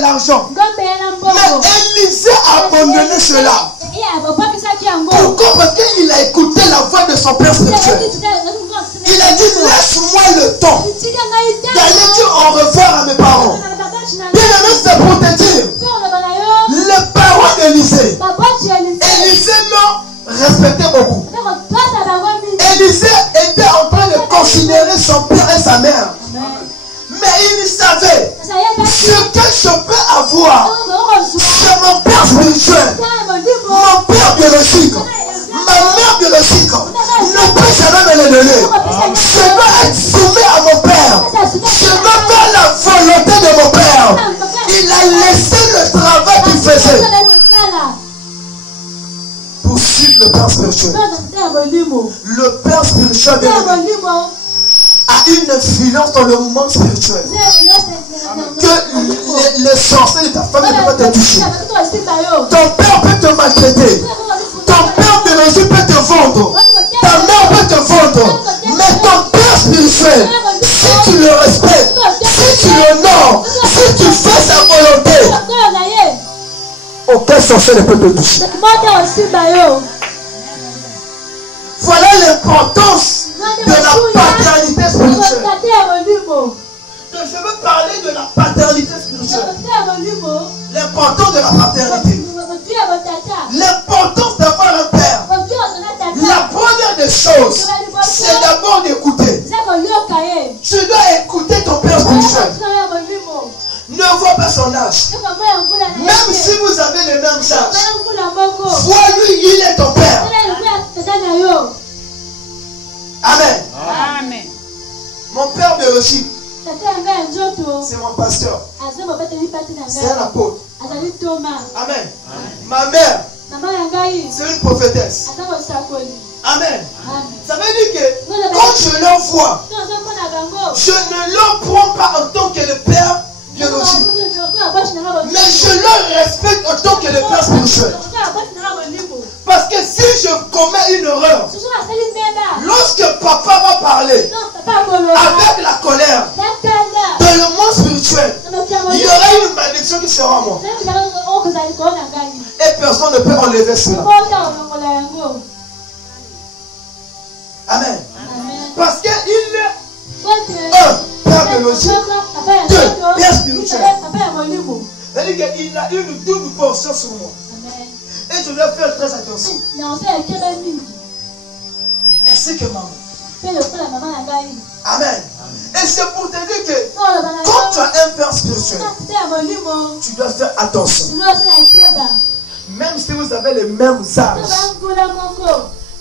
de l'argent. Mais Élisée a abandonné cela. Pourquoi? Parce qu'il a écouté la voix de son père spirituel. Il a dit, laisse-moi le temps d'aller dire au revoir à mes parents. Bien aimé, c'est pour te dire, les parents d'Élisée, Élisée l'a respecté beaucoup. Élisée était en train de considérer son père et sa mère. Mais il savait, ce que je peux avoir, c'est mon père spirituel, mon père biologique, ma mère biologique ne peut jamais me le donner. Je dois être soumis à mon père. Je dois faire la volonté de mon père. Il a laissé le travail qu'il faisait pour suivre le père spirituel. Le père spirituel a une influence dans le monde spirituel que les sorciers de ta famille ne peuvent pas te toucher. Ton père peut te maltraiter. Ton père biologique peut te vendre. Ta mère peut te vendre. Mais ton père spirituel, si tu le respectes, si tu l'honores, si tu fais sa volonté, aucun sorcier ne peut te toucher. Voilà l'importance de la paternité spirituelle. Donc je veux parler de la paternité spirituelle. L'importance de la paternité. L'importance d'avoir un père. La première des choses, c'est d'abord d'écouter. Tu dois écouter ton père spirituel. Ne vois pas son âge. Même si vous avez le même âge, vois-lui, il est ton père. Amen. Amen. Mon père biologique, c'est mon pasteur. C'est un apôtre. Amen. Ma mère, c'est une prophétesse. Amen. Ça veut dire que quand je l'envoie, je ne l'en pas en tant que le père biologique. Mais je le respecte en tant que le père spirituel. Parce que si je commets une erreur, lorsque papa va parler avec la colère, dans le monde spirituel, il y aura une malédiction qui sera à moi. Et personne ne peut enlever cela. Amen. Parce qu'il est un père biologique, deux père spirituel. C'est-à-dire qu'il a une double portion sur moi. Et je dois faire très attention. Ainsi que maman. Amen. Et c'est pour te dire que quand tu as un père spirituel, tu dois faire attention. Même si vous avez les mêmes âges,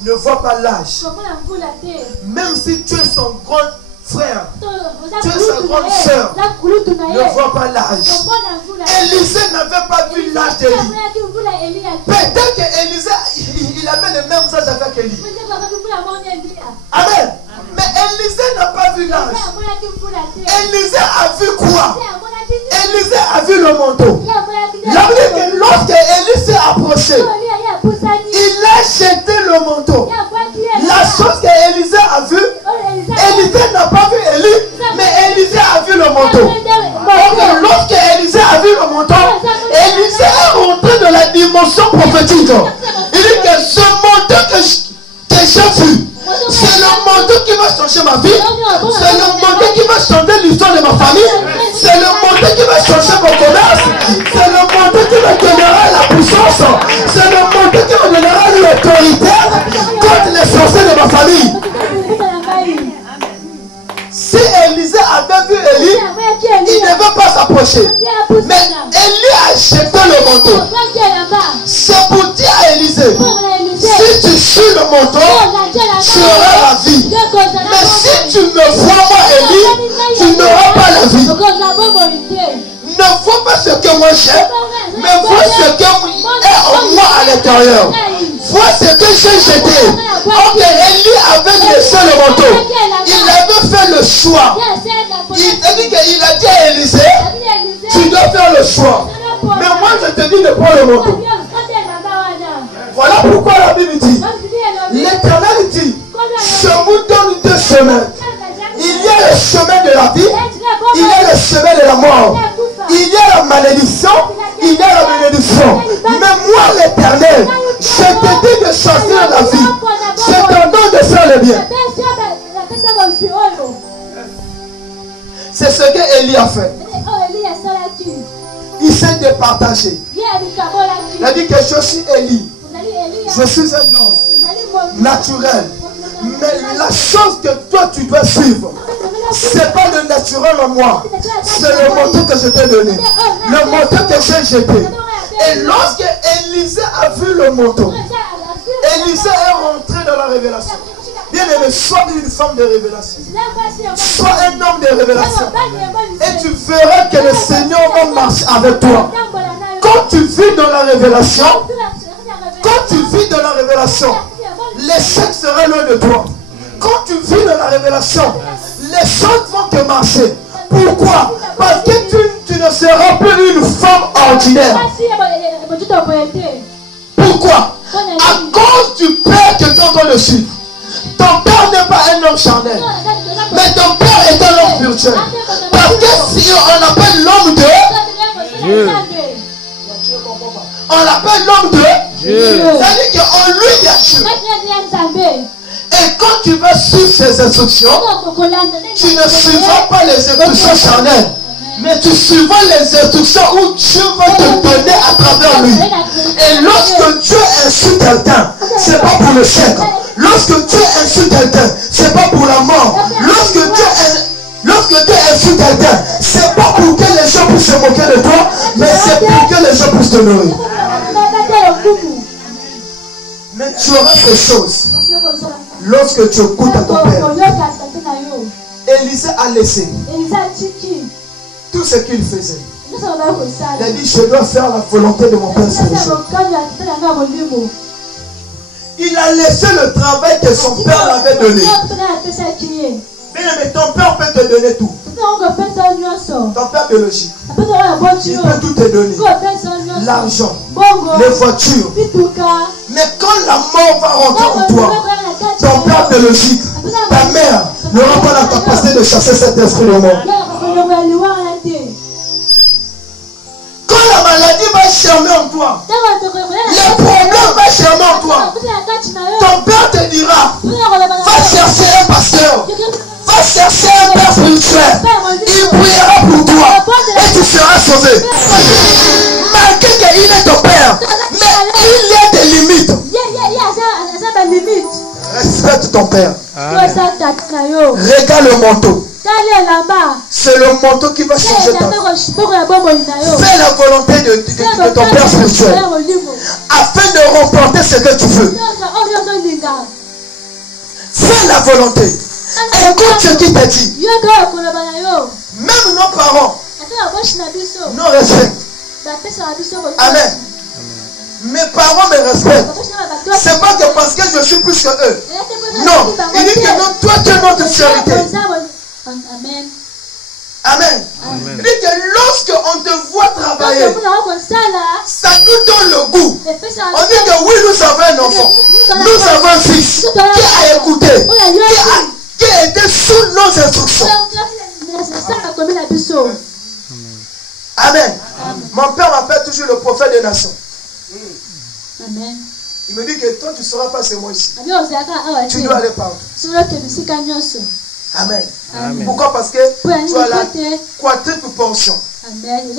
ne vois pas l'âge. Même si tu es son grand frère, tu es sa grande soeur, ne vois pas l'âge. Élisée n'avait pas vu l'âge d'Élie. Peut-être qu'Élisée, il avait les mêmes âges avec Élie. Amen. Mais Élisée n'a pas vu l'âge. Élisée a vu quoi? Élisée a vu le manteau. La Bible dit que lorsque Élie s'est approché, il a jeté le manteau. La chose qu'Élisée a vue, Élisée n'a pas vu Élie, mais Élisée a vu le manteau. Donc lorsque Élisée a vu le manteau, Élisée est rentré dans la dimension prophétique. Il dit que ce manteau que j'ai vu, c'est le manteau qui va changer ma vie. C'est le manteau qui va changer l'histoire de ma famille. C'est le manteau qui va changer mon commerce. C'est le manteau qui me donnera la puissance. C'est le manteau qui me donnera l'autorité contre les sorciers de ma famille. Si Élisée avait vu Élie, il ne devait pas s'approcher. Mais Élie a jeté le manteau. C'est pour dire à Élisée, si tu suis le manteau, tu auras la vie. Mais si tu me vois moi Élie, tu n'auras pas la vie. Ne vois pas ce que moi j'ai, mais vois ce qui est en moi à l'intérieur. Vois ce que j'ai jeté. Ok, Élie avait laissé le manteau. Il avait fait le choix. Il a dit qu'il a dit à Élisée, tu dois faire le choix. Mais moi je te dis de prendre le manteau. Voilà pourquoi la Bible dit, l'Éternel dit, je vous donne deux chemins. Il y a le chemin de la vie, il y a le chemin de la mort. Il y a la malédiction, il y a la bénédiction. Mais moi, l'Éternel, je te dis de choisir la vie. Je te donne de faire le bien. C'est ce que Élie a fait. Il s'est départagé. Il a dit que je suis Élie. Je suis un homme naturel. Mais la chose que toi tu dois suivre, c'est pas le naturel en moi. C'est le manteau que je t'ai donné. Le manteau que j'ai jeté. Et lorsque Élisée a vu le manteau, Élisée est rentré dans la révélation. Bien aimé, sois une femme de révélation. Sois un homme de révélation. Et tu verras que le Seigneur va marcher avec toi. Quand tu vis dans la révélation, l'échec sera loin de toi. Quand tu vis dans la révélation, les choses vont te marcher. Pourquoi? Parce que tu ne seras plus une femme ordinaire. Pourquoi? À cause du père que tu es en train de suivre. Ton père n'est pas un homme charnel, mais ton père est un homme spirituel. Parce que si on appelle l'homme de Dieu, on l'appelle l'homme de Dieu. C'est-à-dire qu'en lui il y a Dieu. Et quand tu vas suivre ses instructions, tu ne suivras pas les instructions charnelles, mais tu suivras les instructions où Dieu va te donner à travers lui. Et lorsque Dieu insulte quelqu'un, ce n'est pas pour le siècle. Lorsque Dieu insulte quelqu'un, ce n'est pas pour la mort. Lorsque Dieu insulte quelqu'un, ce n'est pas pour que les gens puissent se moquer de toi, mais c'est pour que les gens puissent te nourrir. Mais tu auras ces choses lorsque tu écoutes à ton père. Élisée a laissé tout ce qu'il faisait. Il a dit, je dois faire la volonté de mon père spirituel. Il a laissé le travail que son père l'avait donné. Mais ton père peut te donner tout. Ton père biologique, il peut tout te donner. L'argent, les voitures. Mais quand la mort va rentrer en toi, ton père biologique, ta mère n'aura pas la capacité de chasser cet esprit de mort. Quand la maladie va germer en toi, les problèmes vont germer en toi, ton père te dira, va chercher un pasteur, va chercher un père spirituel, il priera pour toi et tu seras sauvé. Malgré qu'il est ton père, mais il y a des limites. Respecte ton père. Regarde le manteau. C'est le manteau qui va changer ta vie. Fais la volonté de ton père spirituel afin de remporter ce que tu veux. Fais la volonté. Écoute ce qu'il t'a dit. Même nos parents nous respectent. Amen. Mes parents me respectent. C'est pas que parce que je suis plus que eux. Non. Il dit que non, toi tu es notre fierté. Amen. Amen. Il dit que lorsque on te voit travailler, ça nous donne le goût. On dit que oui, nous avons un enfant. Nous avons un fils qui a écouté, qui a été sous nos instructions. Amen. Mon père m'appelle toujours le prophète des nations. Amen. Il me dit que toi tu ne seras pas seulement ici. Tu dois aller partout. Amen. Amen. Pourquoi? Parce que tu as la quadruple portion. Amen.